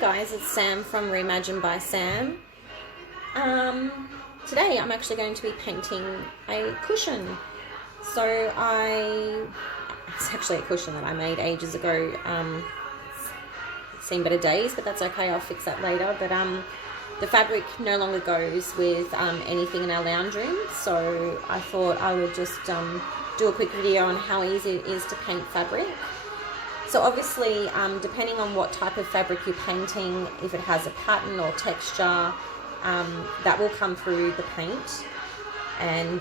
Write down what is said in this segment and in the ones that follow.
guys, it's Sam from Reimagine by Sam. Today I'm actually going to be painting a cushion. It's actually a cushion that I made ages ago. It's seen better days, but that's okay, I'll fix that later. But the fabric no longer goes with anything in our lounge room, so I thought I would just do a quick video on how easy it is to paint fabric. So obviously, depending on what type of fabric you're painting, if it has a pattern or texture, that will come through the paint. And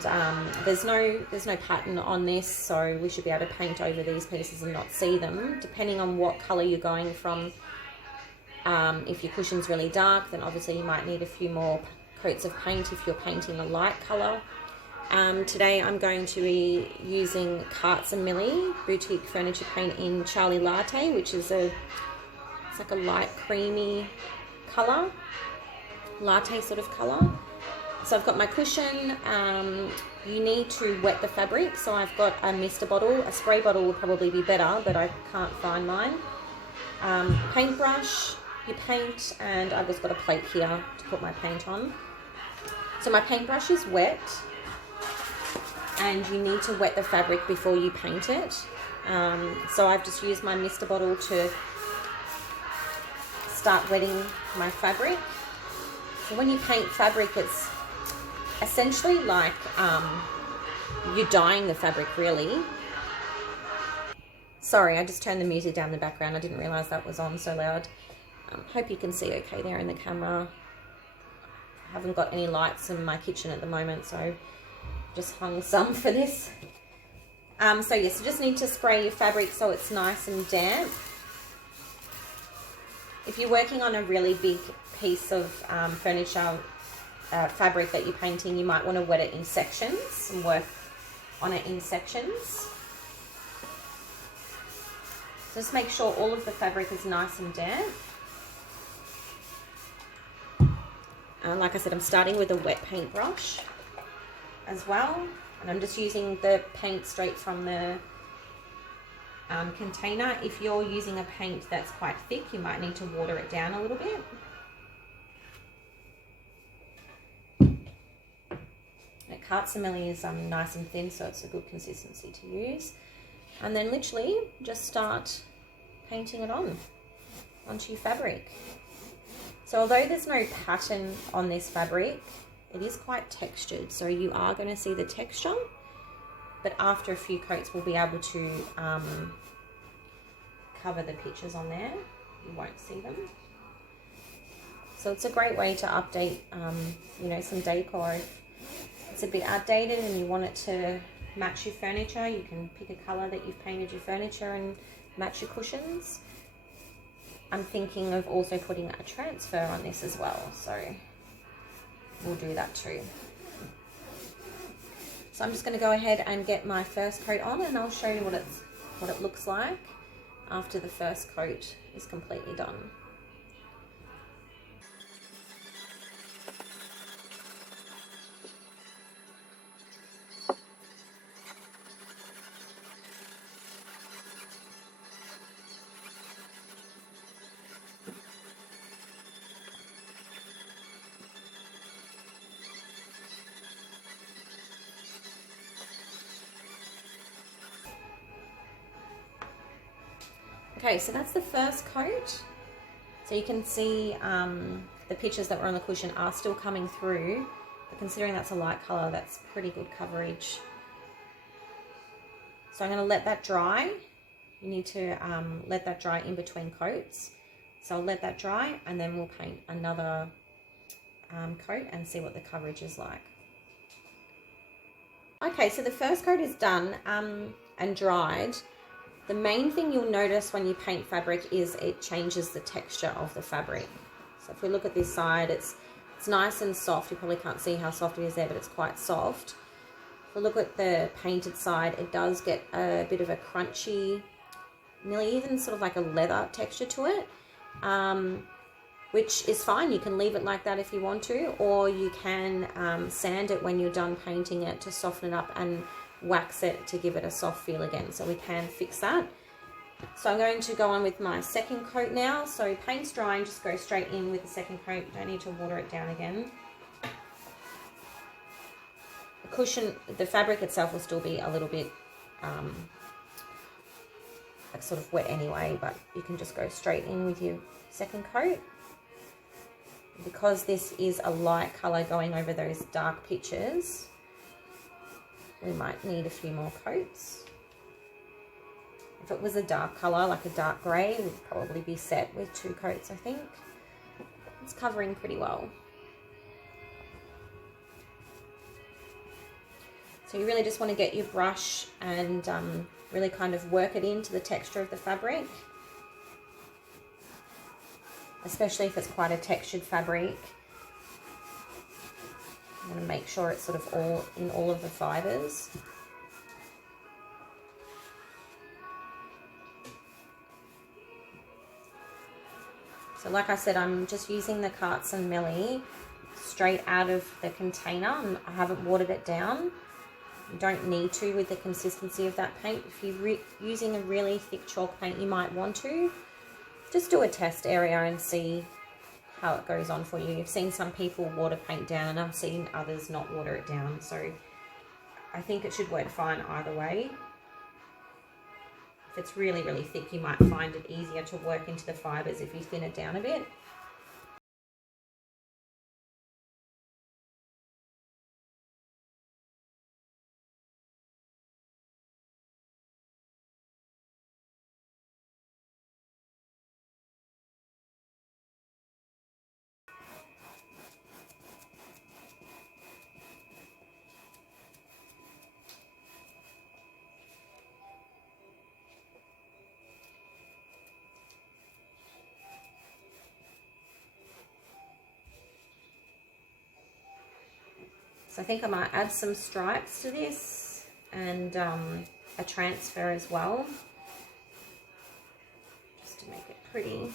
there's no pattern on this, so we should be able to paint over these pieces and not see them. Depending on what colour you're going from, if your cushion's really dark, then obviously you might need a few more coats of paint if you're painting a light colour. Today I'm going to be using Millie boutique furniture paint in Charlie Latte, which is it's like a light creamy colour, latte sort of colour. So I've got my cushion. You need to wet the fabric, so I've got a mister bottle. A spray bottle would probably be better, but I can't find mine. Paintbrush, your paint, and I've just got a plate here to put my paint on. So my paintbrush is wet, and you need to wet the fabric before you paint it. So I've just used my mister bottle to start wetting my fabric. So when you paint fabric, it's essentially like you're dyeing the fabric, really. Sorry, I just turned the music down in the background. I didn't realize that was on so loud. Hope you can see okay there in the camera. I haven't got any lights in my kitchen at the moment, so just hung some for this. So yes, you just need to spray your fabric so it's nice and damp. If you're working on a really big piece of furniture fabric that you're painting, you might want to wet it in sections and work on it in sections. Just make sure all of the fabric is nice and damp. Like I said, I'm starting with a wet paintbrush as well, and I'm just using the paint straight from the container. If you're using a paint that's quite thick, you might need to water it down a little bit. Millie is nice and thin, so it's a good consistency to use. And then literally just start painting it onto your fabric. So although there's no pattern on this fabric, it is quite textured, so you are going to see the texture, but after a few coats we'll be able to cover the pictures on there. You won't see them. So it's a great way to update some decor. If it's a bit outdated and you want it to match your furniture, you can pick a colour that you've painted your furniture and match your cushions. I'm thinking of also putting a transfer on this as well, so we'll do that too. So I'm just going to go ahead and get my first coat on, and I'll show you what it looks like after the first coat is completely done. Okay, so that's the first coat. So you can see the pictures that were on the cushion are still coming through, but considering that's a light colour, that's pretty good coverage. So I'm going to let that dry. You need to let that dry in between coats. So I'll let that dry, and then we'll paint another coat and see what the coverage is like. Okay, so the first coat is done and dried. The main thing you'll notice when you paint fabric is it changes the texture of the fabric. So if we look at this side, it's nice and soft. You probably can't see how soft it is there, but it's quite soft. If we look at the painted side, it does get a bit of a crunchy, nearly even sort of like a leather texture to it, which is fine. You can leave it like that if you want to, or you can sand it when you're done painting it to soften it up and wax it to give it a soft feel again. So we can fix that. So I'm going to go on with my second coat now. So paint's drying, just go straight in with the second coat. You don't need to water it down again. The cushion, the fabric itself will still be a little bit like sort of wet anyway, but you can just go straight in with your second coat. Because this is a light colour going over those dark pictures, we might need a few more coats. If it was a dark colour, like a dark grey, we'd probably be set with 2 coats, I think. It's covering pretty well. So you really just want to get your brush and really kind of work it into the texture of the fabric. Especially if it's quite a textured fabric. You want to make sure it's sort of all in all of the fibres. So like I said, I'm just using the Carts and Millie straight out of the container. I haven't watered it down. You don't need to with the consistency of that paint. If you're using a really thick chalk paint, you might want to. Just do a test area and see how it goes on for you. You've seen some people water paint down, and I've seen others not water it down. So I think it should work fine either way. If it's really, really thick, you might find it easier to work into the fibres if you thin it down a bit. So I think I might add some stripes to this and a transfer as well, just to make it pretty.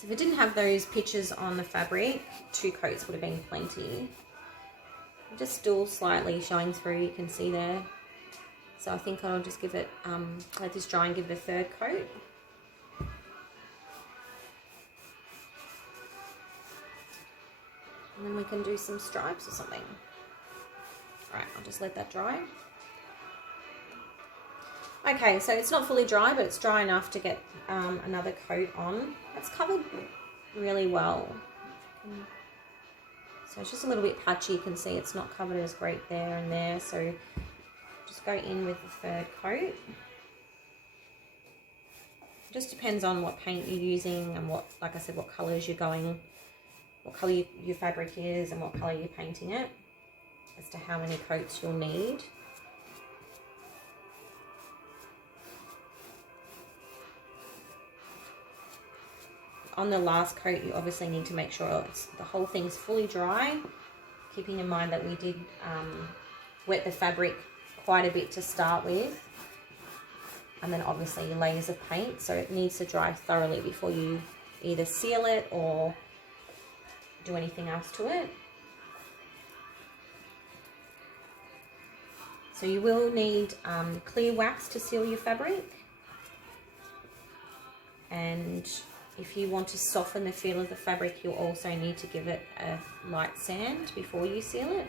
So if it didn't have those pictures on the fabric, 2 coats would have been plenty. Just still slightly showing through, you can see there. So I think I'll just give it, let this dry and give it a 3rd coat. And then we can do some stripes or something. All right, I'll just let that dry. Okay, so it's not fully dry, but it's dry enough to get another coat on. It's covered really well. So it's just a little bit patchy. You can see it's not covered as great there and there. So just go in with the 3rd coat. It just depends on what paint you're using and what, like I said, what colours you're going, what colour your fabric is and what colour you're painting it, as to how many coats you'll need. On the last coat, you obviously need to make sure the whole thing's fully dry, keeping in mind that we did wet the fabric quite a bit to start with, and then obviously layers of paint, so it needs to dry thoroughly before you either seal it or do anything else to it. So you will need clear wax to seal your fabric, and if you want to soften the feel of the fabric, you'll also need to give it a light sand before you seal it.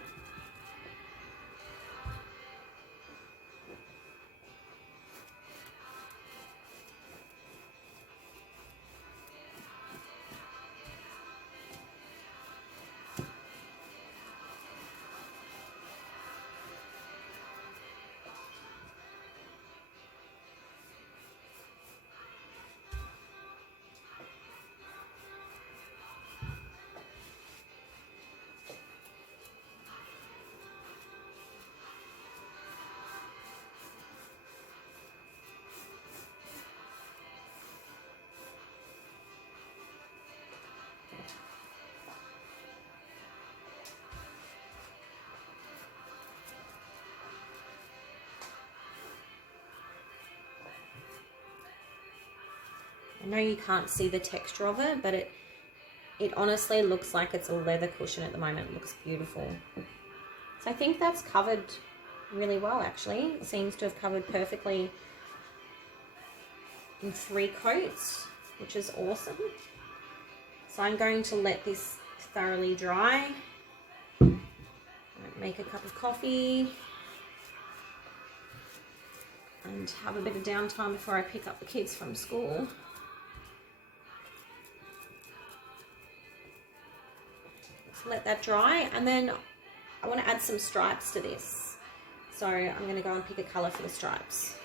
know you can't see the texture of it, but it honestly looks like it's a leather cushion at the moment. It looks beautiful. So I think that's covered really well, actually. It seems to have covered perfectly in 3 coats, which is awesome. So I'm going to let this thoroughly dry. Make a cup of coffee and have a bit of downtime before I pick up the kids from school. So let that dry, and then I want to add some stripes to this. So I'm going to go and pick a colour for the stripes.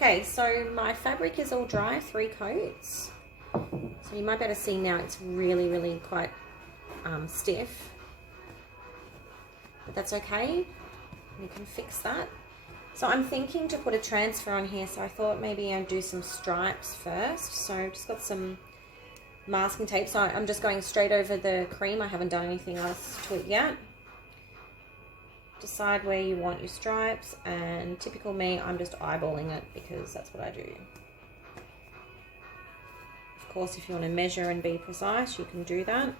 Okay, so my fabric is all dry, 3 coats. So you might be able to see now it's really, really quite stiff. But that's okay. We can fix that. So I'm thinking to put a transfer on here, so I thought maybe I'd do some stripes first. So I've just got some masking tape. So I'm just going straight over the cream. I haven't done anything else to it yet. Decide where you want your stripes, and typical me, I'm just eyeballing it because that's what I do. Of course, if you want to measure and be precise, you can do that.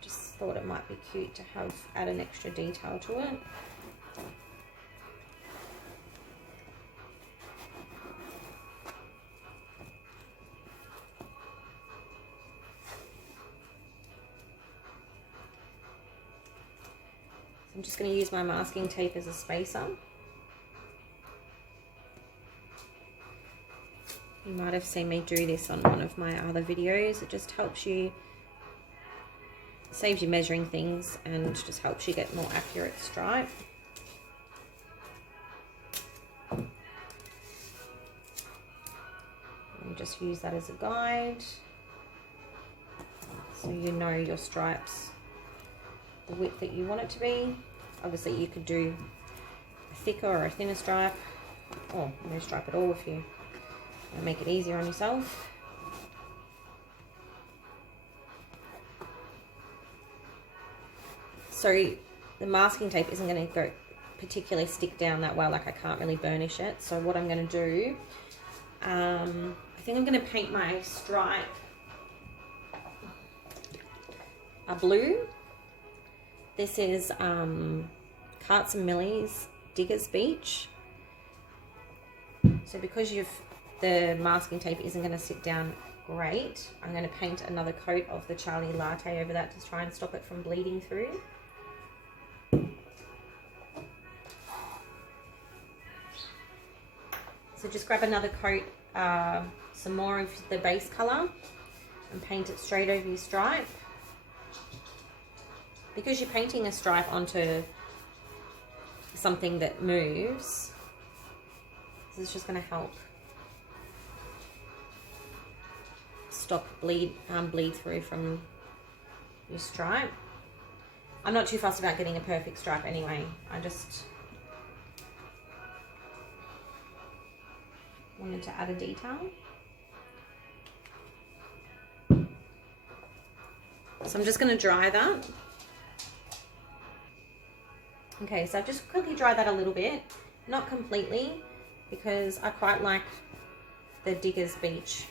Just thought it might be cute to add an extra detail to it. I'm just going to use my masking tape as a spacer. You might have seen me do this on one of my other videos. It just helps you, saves you measuring things, and just helps you get more accurate stripe. And just use that as a guide, so you know your stripes, the width that you want it to be. Obviously you could do a thicker or a thinner stripe, or no stripe at all if you want to make it easier on yourself. So the masking tape isn't going to go particularly stick down that well, like I can't really burnish it. So what I'm going to do, I think I'm going to paint my stripe a blue. This is Carts and Millie's Diggers Beach. So because the masking tape isn't going to sit down great, I'm going to paint another coat of the Charlie Latte over that to try and stop it from bleeding through. So just grab another coat, some more of the base colour, and paint it straight over your stripe. Because you're painting a stripe onto something that moves, this is just going to help stop bleed through from your stripe. I'm not too fussed about getting a perfect stripe anyway. I just wanted to add a detail. So I'm just going to dry that. Okay, so I've just quickly dried that a little bit, not completely, because I quite like the Diggers Beach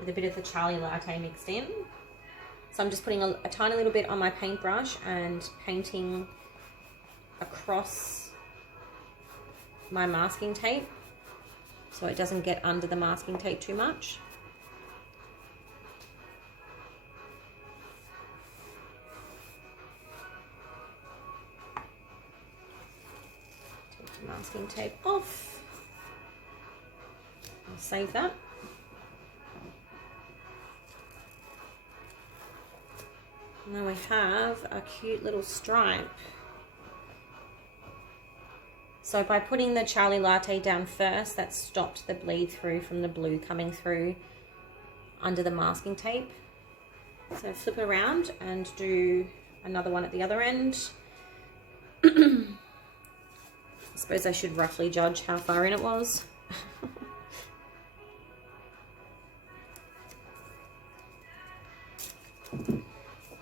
with a bit of the Charlie Latte mixed in. So I'm just putting a tiny little bit on my paintbrush and painting across my masking tape so it doesn't get under the masking tape too much. Masking tape off. I'll save that. Now we have a cute little stripe. So by putting the Charlie Latte down first, that stopped the bleed through from the blue coming through under the masking tape. So flip it around and do another one at the other end. I suppose I should roughly judge how far in it was.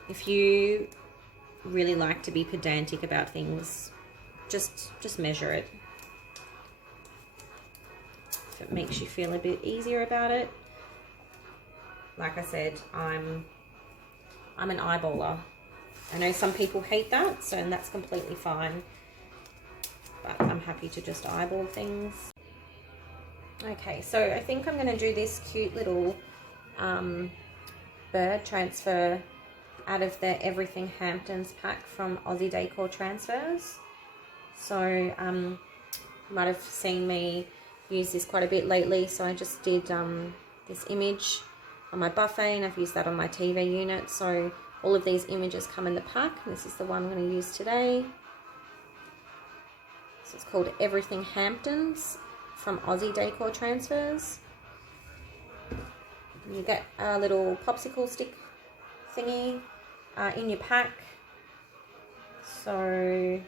If you really like to be pedantic about things, just measure it. if it makes you feel a bit easier about it. Like I said, I'm an eyeballer. I know some people hate that, so and that's completely fine. But I'm happy to just eyeball things. Okay, so I think I'm going to do this cute little bird transfer out of the Everything Hamptons pack from Aussie Decor Transfers. So you might have seen me use this quite a bit lately. So I just did this image on my buffet, and I've used that on my TV unit. So all of these images come in the pack, and this is the one I'm going to use today. So it's called Everything Hamptons from Aussie Decor Transfers. You get a little popsicle stick thingy in your pack. So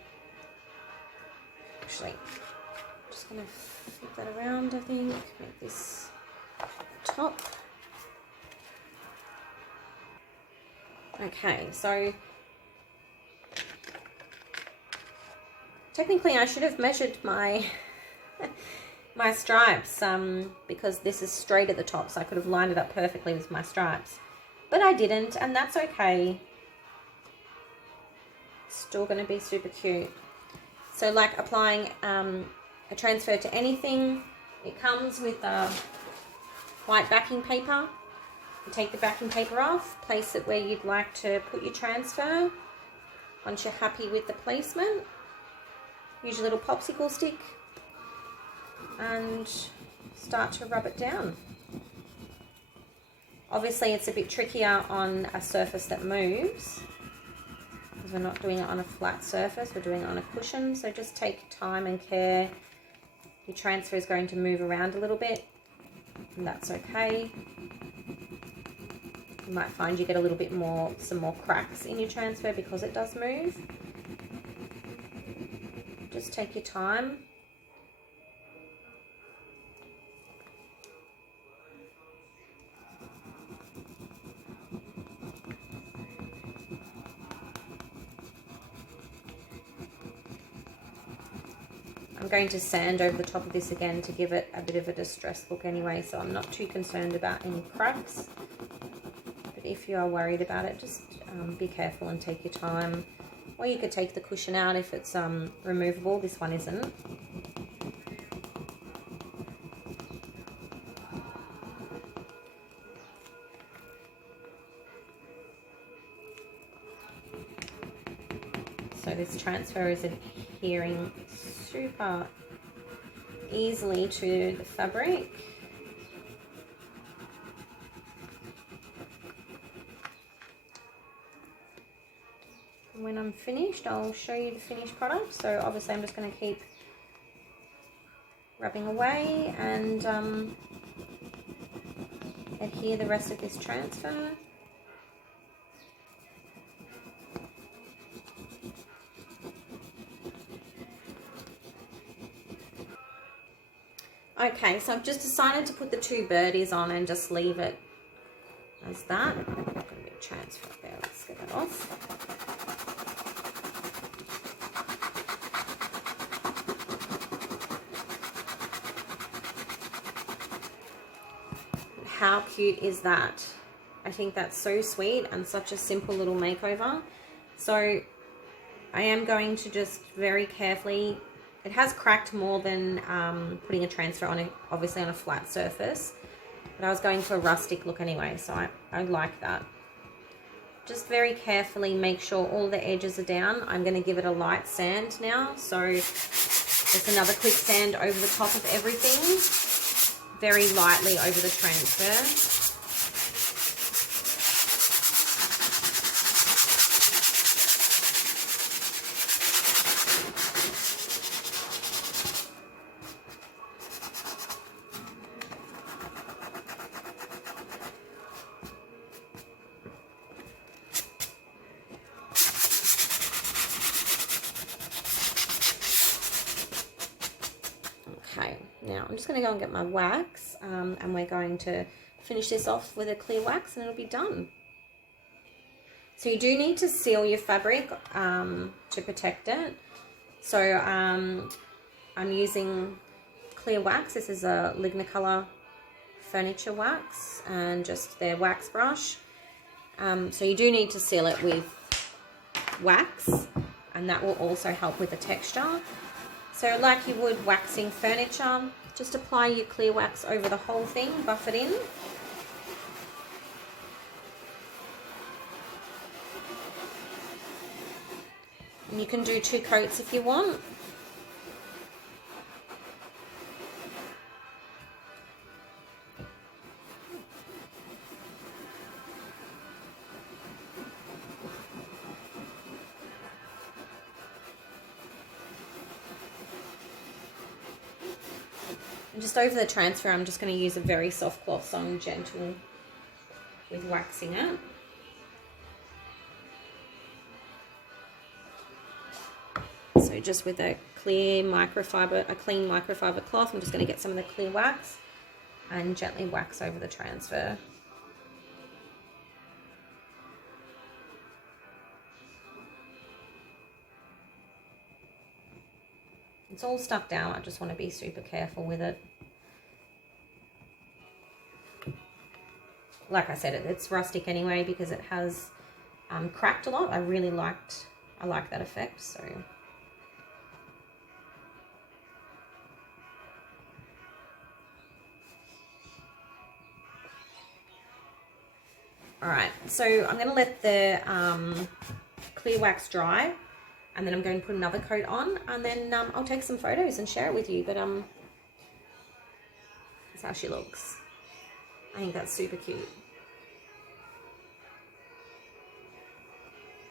actually, I'm just going to flip that around, I think, make this top. Okay, so technically I should have measured my my stripes because this is straight at the top, so I could have lined it up perfectly with my stripes, but I didn't, and that's okay. Still going to be super cute. So like applying a transfer to anything, it comes with white backing paper. You take the backing paper off, place it where you'd like to put your transfer. Once you're happy with the placement, use your little popsicle stick and start to rub it down. Obviously it's a bit trickier on a surface that moves, because we're not doing it on a flat surface, we're doing it on a cushion. So just take time and care. Your transfer is going to move around a little bit, and that's okay. You might find you get a little bit more, some more cracks in your transfer because it does move. Just take your time. I'm going to sand over the top of this again to give it a bit of a distressed look anyway, so I'm not too concerned about any cracks. But if you are worried about it, just be careful and take your time. Or you could take the cushion out if it's removable. This one isn't. So this transfer is adhering super easily to the fabric. And when I'm finished, I'll show you the finished product. So obviously I'm just going to keep rubbing away and adhere the rest of this transfer. Okay, so I've just decided to put the two birdies on and just leave it as that. Got a bit of transfer there, let's get that off. How cute is that? I think that's so sweet and such a simple little makeover. So I am going to just very carefully, it has cracked more than putting a transfer on it, obviously on a flat surface, but I was going for a rustic look anyway, so I like that. Just very carefully make sure all the edges are down. I'm going to give it a light sand now, so just another quick sand over the top of everything, very lightly over the transfer. Okay, now I'm just going to go and get my wax and we're going to finish this off with a clear wax and it'll be done. So you do need to seal your fabric to protect it. So I'm using clear wax. This is a Lignocolor furniture wax and just their wax brush. So you do need to seal it with wax, and that will also help with the texture. So like you would waxing furniture, just apply your clear wax over the whole thing, buff it in. And you can do 2 coats if you want. And just over the transfer, I'm just going to use a very soft cloth, so I'm gentle with waxing it. So just with a clean microfiber cloth, I'm just going to get some of the clear wax and gently wax over the transfer. It's all stuck down. I just want to be super careful with it. Like I said, it's rustic anyway because it has cracked a lot. I like that effect. So all right, so I'm going to let the clear wax dry, and then I'm going to put another coat on, and then I'll take some photos and share it with you. But that's how she looks. I think that's super cute.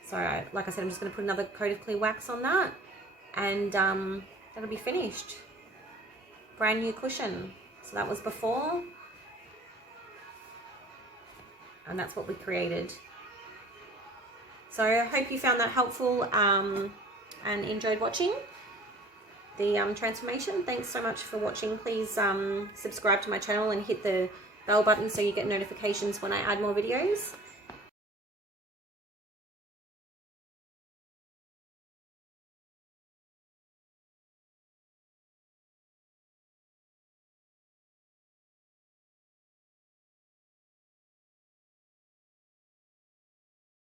So like I said, I'm just going to put another coat of clear wax on that, and that'll be finished. Brand new cushion. So that was before, and that's what we created. So I hope you found that helpful and enjoyed watching the transformation. Thanks so much for watching. Please subscribe to my channel and hit the bell button so you get notifications when I add more videos.